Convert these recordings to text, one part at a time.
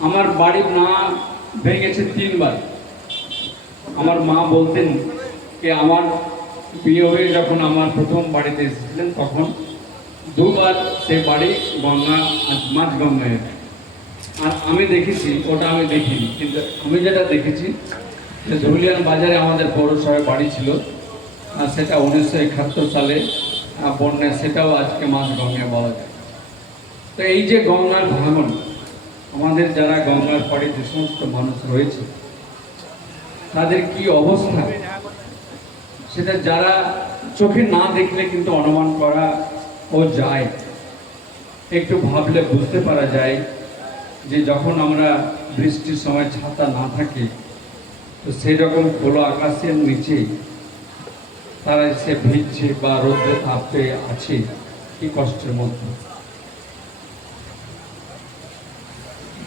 আমার বাড়ি মা ভেঙেছে তিনবার। আমার মা বলতেন যে আমার বিয়ে হয়ে যখন আমার প্রথম বাড়িতে এসেছিলেন তখন দুবার সে বাড়ি গঙ্গা মাঝ গঙ্গায় আর আমি দেখেছি ওটা আমি দেখিনি। কিন্তু আমি যেটা দেখেছি যে ধুলিয়ান বাজারে আমাদের পৌরসভায় বাড়ি ছিল। আর সেটা উনিশশো একাত্তর সালে আহ, বন্যা সেটাও আজকে মাঝ গঙ্গায় পাওয়া যায়। তো এই যে গঙ্গার ভাঙন আমাদের যারা গঙ্গার পরে যে সমস্ত মানুষ রয়েছে, তাদের কি অবস্থা? সেটা যারা চোখে না দেখলে কিন্তু অনুমান করা ও যায়। একটু ভাবলে বুঝতে পারা যায় যে যখন আমরা বৃষ্টির সময় ছাতা না থাকে, তো সেই রকম খোলা আকাশের নিচে তারা সে ভিজছে বা রোদ্রে তাপে আছে, কি কষ্টের মধ্যে?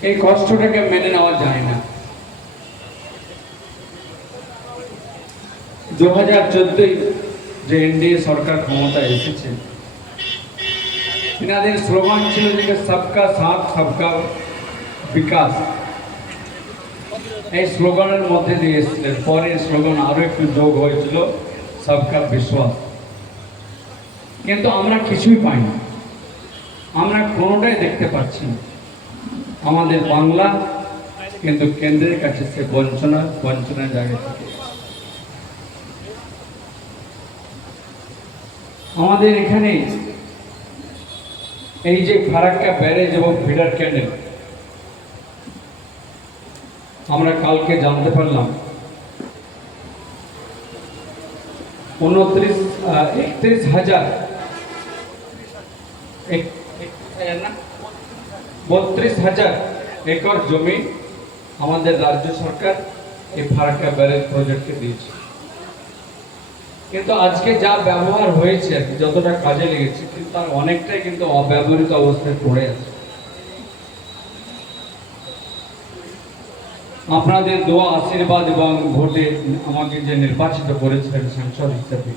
এই কষ্টটাকে মেনে নেওয়া যায় না। দু হাজার চোদ্দই যে এনডিএ সরকার ক্ষমতায় এসেছে এনাদের স্লোগান ছিল যে সবকা সাথ, সবকা বিকাশ। এই স্লোগানের মধ্যে দিয়ে এসেছিলেন। পরে স্লোগান আরও একটু যোগ হয়েছিল, সবকা বিশ্বাস। কিন্তু আমরা কিছুই পাইনি। আমরা কোনোটাই দেখতে পাচ্ছি না। আমাদের বাংলা, কিন্তু কেন্দ্রের কাছে সে বঞ্চনা, বঞ্চনার জায়গা থেকে আমাদের এখানে এই যে ফারাক্কা ব্যারেজ এবং ফিডার ক্যান্ডেল আমরা কালকে জানতে পারলাম। উনত্রিশ একত্রিশ হাজার একত্রিশ হাজার না বত্রিশ হাজার একর জমি আমাদের রাজ্য সরকার এই ফারাক্কা ব্যারেজ প্রজেক্টকে দিয়েছে। কিন্তু আজকে যা ব্যবহার হয়েছে, যতটা কাজে লেগেছে, কিন্তু তার অনেকটাই কিন্তু অব্যবহৃত অবস্থায় পড়ে আছে। আপনাদের দোয়া, আশীর্বাদ এবং ভোটে আমাকে যে নির্বাচিত করেছিলেন সাংসদ হিসেবে।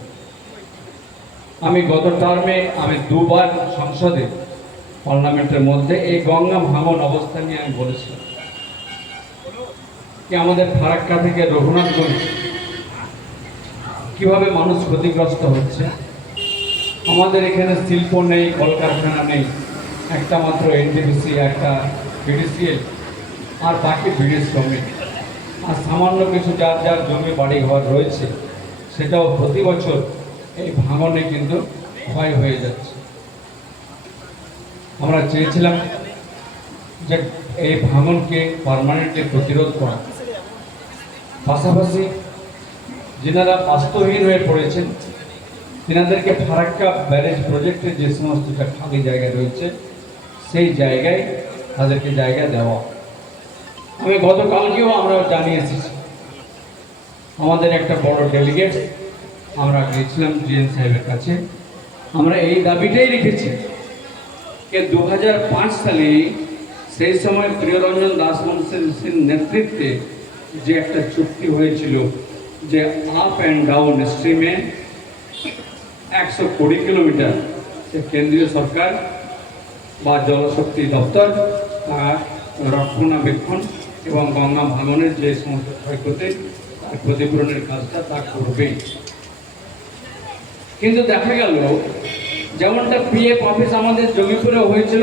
আমি গত টার্মে আমি দুবার সংসদে পার্লামেন্টের মধ্যে এই গঙ্গা ভাঙন অবস্থা নিয়ে আমি বলেছিলাম। কি আমাদের ফারাক্কা থেকে রঘুনাথগঞ্জ কীভাবে মানুষ ক্ষতিগ্রস্ত হচ্ছে? আমাদের এখানে শিল্প নেই, কলকারখানা নেই, একটা মাত্র এনটিপিসি একটা বিডিসিএল আর বাকি বিডি শ্রমিক আর সামান্য কিছু যার যার জমি বাড়ি ঘর রয়েছে, সেটাও প্রতি বছর এই ভাঙনে কিন্তু ক্ষয় হয়ে যাচ্ছে। আমরা চেয়েছিলাম যে এই ভাঙনকে পারমানেন্টলি প্রতিরোধ করা। পাশাপাশি যেনারা বাস্তবহীন হয়ে পড়েছেন, তেনাদেরকে ফারাক্কা ব্যারেজ প্রজেক্টে যে সমস্ত খালি জায়গা রয়েছে, সেই জায়গায় তাদেরকে জায়গা দেওয়া। আমি গতকালকেও আমরা জানিয়ে এসেছি, আমাদের একটা বড় ডেলিগেট আমরা গিয়েছিলাম জিএন সাহেবের কাছে। আমরা এই দাবিটাই রেখেছি যে দু হাজার পাঁচ সালে সেই সময় প্রিয়রঞ্জন দাস বংশের নেতৃত্বে যে একটা চুক্তি হয়েছিল যে আপ অ্যান্ড ডাউন স্ট্রিমে একশো কুড়ি কিলোমিটার সে কেন্দ্রীয় সরকার বা জলশক্তি দপ্তর তার রক্ষণাবেক্ষণ এবং গঙ্গা ভাঙনের যে সমস্ত ক্ষয়ক্ষতি, তার ক্ষতিপূরণের কাজটা তা করবেই। কিন্তু দেখা গেল যেমনটা পিএফ অফিস আমাদের জমিপুরে হয়েছিল,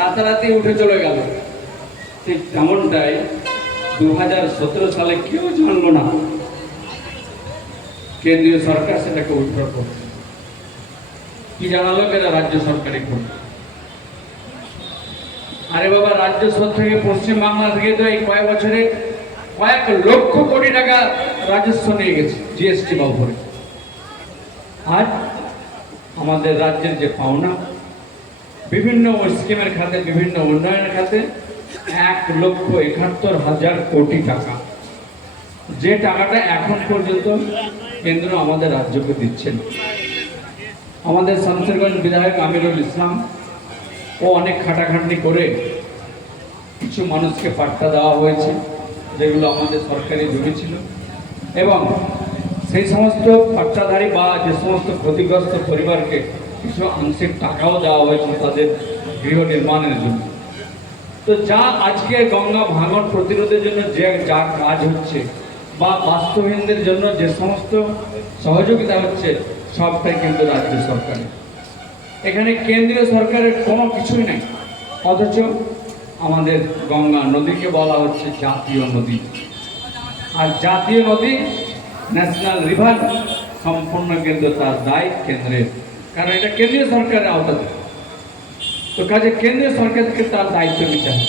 রাতারাতি উঠে চলে গেল। ঠিক তেমনটাই দু হাজার সতেরো সালে কেউ জানলো না। কেন্দ্রীয় সরকার সেটাকে উদ্ধার করবে কি জানালো কেনা রাজ্য সরকারি করবে আরে বাবা, রাজ্য সরকার থেকে পশ্চিমবাংলা থেকে তো এই কয়েক বছরে কয়েক লক্ষ কোটি টাকা রাজস্ব নিয়ে গেছে জিএসটি বা উপরে আর আমাদের রাজ্যের যে পাওনা, বিভিন্ন স্কিমের খাতে, বিভিন্ন উন্নয়নের খাতে এক লক্ষ একাত্তর হাজার কোটি টাকা। যে টাকাটা এখন পর্যন্ত কেন্দ্র আমাদের রাজ্যকে দিচ্ছেন। আমাদের শামসেরগঞ্জ বিধায়ক আমিরুল ইসলাম ও অনেক খাটাখাটনি করে কিছু মানুষকে পাট্টা দেওয়া হয়েছে, যেগুলো আমাদের সরকারি জমি ছিল। এবং সেই সমস্ত খরচাধারী বা যে সমস্ত ক্ষতিগ্রস্ত পরিবারকে কিছু আংশিক টাকাও দেওয়া হয়েছে তাদের গৃহ নির্মাণের জন্য। তো যা আজকে গঙ্গা ভাঙন প্রতিরোধের জন্য যে যা কাজ হচ্ছে বা বাস্তবহীনদের জন্য যে সমস্ত সহযোগিতা হচ্ছে, সবটাই কিন্তু রাজ্য সরকারের। এখানে কেন্দ্রীয় সরকারের কোনো কিছুই নেই, অথচ আমাদের গঙ্গা নদীকে বলা হচ্ছে জাতীয় নদী। আর জাতীয় নদী ন্যাশনাল রিভার সম্পূর্ণ কিন্তু তার দায় কেন্দ্রের। কারণ এটা কেন্দ্রীয় সরকারের আওতাতে। তো কাজে কেন্দ্রীয় সরকারকে তার দায়িত্ব নিতে হবে।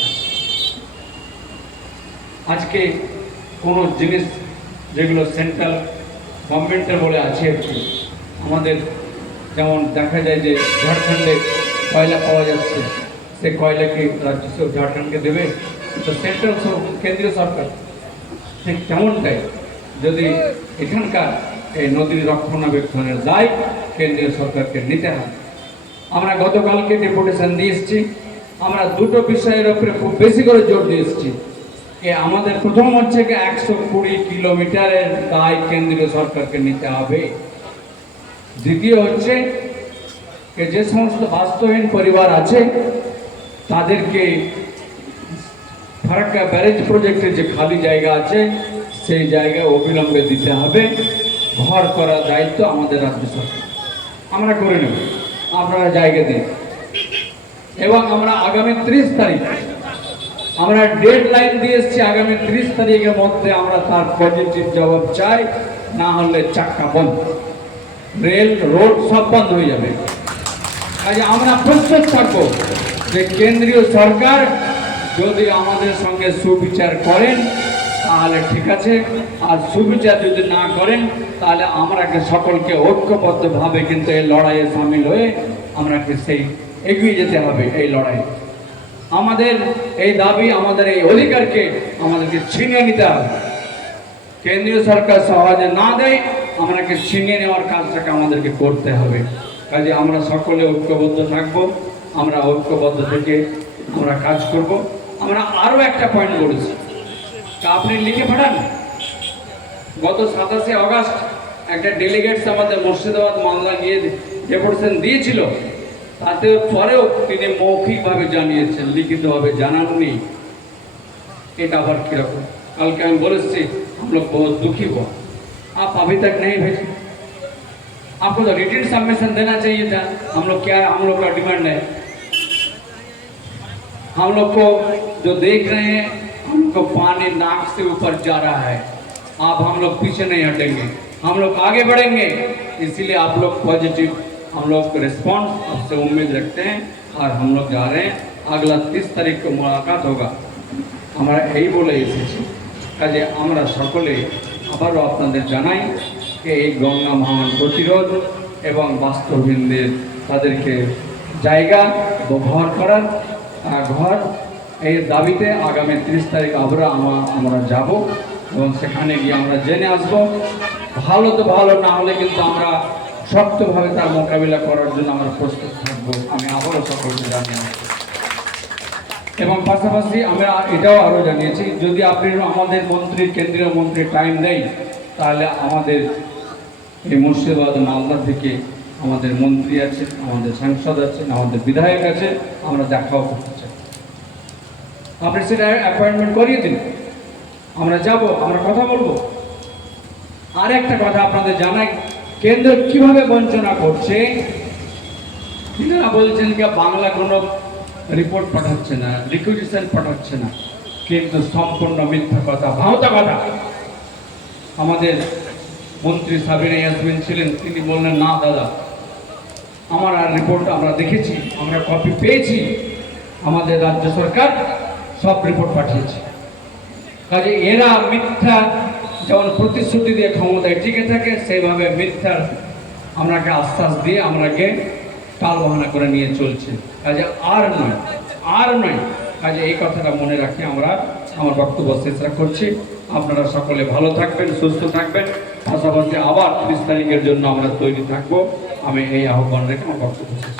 আজকে কোনো জিনিস যেগুলো সেন্ট্রাল গভর্নমেন্টের বলে আছে আমাদের যেমন দেখা যায় যে ঝাড়খণ্ডে কয়লা পাওয়া যাচ্ছে, সে কয়লাকে রাজ্য ঝাড়খণ্ডকে দেবে। তো সেন্ট্রাল কেন্দ্রীয় সরকার, ঠিক তেমনটাই। যদি এখানকার এই নদীর রক্ষণাবেক্ষণের দায় কেন্দ্রীয় সরকারকে নিতে হয়। আমরা গতকালকে ডেপুটেশন দিয়ে এসেছি। আমরা দুটো বিষয়ের উপরে খুব বেশি করে জোর দিয়ে এসেছি। যে আমাদের প্রথম হচ্ছে কি একশো কুড়ি কিলোমিটারের দায় কেন্দ্রীয় সরকারকে নিতে হবে। দ্বিতীয় হচ্ছে যে সমস্ত বাস্তবহীন পরিবার আছে, তাদেরকে ফারাক্কা ব্যারেজ প্রজেক্টের যে খালি জায়গা আছে সেই জায়গায় অবিলম্বে দিতে হবে। ঘর করার দায়িত্ব আমাদের রাজ্য সরকার। আমরা করে নেব। আপনারা জায়গা দিন। এবং আমরা আগামী ত্রিশ তারিখ, আমরা ডেড লাইন দিয়ে এসেছি আগামী ত্রিশ তারিখের মধ্যে আমরা তার পজিটিভ জবাব চাই। না হলে চাক্কা বন্ধ। রেল, রোড সব বন্ধ হয়ে যাবে। কাজে আমরা প্রস্তুত থাকব যে কেন্দ্রীয় সরকার যদি আমাদের সঙ্গে সুবিচার করেন তাহলে ঠিক আছে। আর সুবিচার যদি না করেন, তাহলে আমরাকে সকলকে ঐক্যবদ্ধভাবে কিন্তু এই লড়াইয়ে সামিল হয়ে আমরাকে সেই এগিয়ে যেতে হবে এই লড়াই আমাদের এই দাবি, আমাদের এই অধিকারকে আমাদেরকে ছিনিয়ে নিতে হবে। কেন্দ্রীয় সরকার সহজে না দেয় আমাকে ছিনিয়ে নেওয়ার কাজটাকে আমাদেরকে করতে হবে। কাজে আমরা সকলে ঐক্যবদ্ধ থাকব, আমরা ঐক্যবদ্ধ থেকে আমরা কাজ করব। আমরা আরও একটা পয়েন্ট বলেছি। তা আপনি লিখে পাঠান গত সাতাশে আগস্ট একটা ডেলিগেটস আমাদের মুর্শিদাবাদ মালদা গিয়ে ডেপুটেশন দিয়েছিল তাতে পরেও তিনি মৌখিকভাবে জানিয়েছেন লিখিতভাবে জানাননি এটা আবার কিরকম कल हम बोले से हम लोग बहुत दुखी हुआ आप अभी तक नहीं भेजे आपको तो रिटर्न सबमिशन देना चाहिए था हम लोग क्या हम लोग का डिमांड है हम लोग को जो देख रहे हैं हमको पानी नाक से ऊपर जा रहा है आप हम लोग पीछे नहीं हटेंगे हम लोग आगे बढ़ेंगे इसीलिए आप लोग पॉजिटिव हम लोग रिस्पॉन्स आपसे उम्मीद रखते हैं और हम लोग जा रहे हैं अगला तीस तारीख को मुलाकात होगा আমরা এই বলে এসেছি কাজে আমরা সকলে আবারও আপনাদের জানাই যে এই গঙ্গা ভাঙন প্রতিরোধ এবং বাস্তবহীনদের তাদেরকে জায়গা ও ঘর করার আহ, ঘর এই দাবিতে আগামী তিরিশ তারিখ আমরা আমা- আমরা যাব এবং সেখানে গিয়ে আমরা জেনে আসব। ভালো তো ভালো, না হলে কিন্তু আমরা শক্তভাবে তার মোকাবিলা করার জন্য আমরা প্রস্তুত থাকব। আমি আবারও সকলকে জানিয়ে এবং পাশাপাশি আমরা এটাও আরও জানিয়েছি, যদি আপনি আমাদের মন্ত্রী, কেন্দ্রীয় মন্ত্রী টাইম দেয় তাহলে আমাদের এই মুর্শিদাবাদ, মালদা থেকে আমাদের মন্ত্রী আছে আমাদের সাংসদ আছে আমাদের বিধায়ক আছে আমরা দেখাও করতে আপনি সেটা অ্যাপয়েন্টমেন্ট করিয়ে দিন। আমরা যাব, আমরা কথা বলব। আর একটা কথা আপনাদের জানাই, কেন্দ্র কীভাবে বঞ্চনা করছে? তিনারা বলছেন যে বাংলা কোনো রিপোর্ট পাঠাচ্ছে না রিকুইজিশন পাঠাচ্ছে না। কিন্তু সম্পূর্ণ মিথ্যা কথা, ভাওতা কথা। আমাদের মন্ত্রী সাবিনা ইয়াসমিন ছিলেন, তিনি বললেন, না দাদা, আমার আর রিপোর্ট আমরা দেখেছি, আমরা কপি পেয়েছি। আমাদের রাজ্য সরকার সব রিপোর্ট পাঠিয়েছে। কাজে এরা মিথ্যা যেমন প্রতিশ্রুতি দিয়ে ক্ষমতায় টিকে থাকে, সেইভাবে মিথ্যার আমরাকে আশ্বাস দিয়ে আমরাকে টাল বাহানা করে নিয়ে চলছে। কাজে আর নয় আর নয়, কাজে এই কথাটা মনে রাখি আমরা, আমার বক্তব্য শেষ করছি আপনারা সকলে ভালো থাকবেন, সুস্থ থাকবেন। পাশাপাশি আবার ত্রিশ তারিখের জন্য আমরা তৈরি থাকব। আমি এই আহ্বান রেখে আমার বক্তব্য শেষ।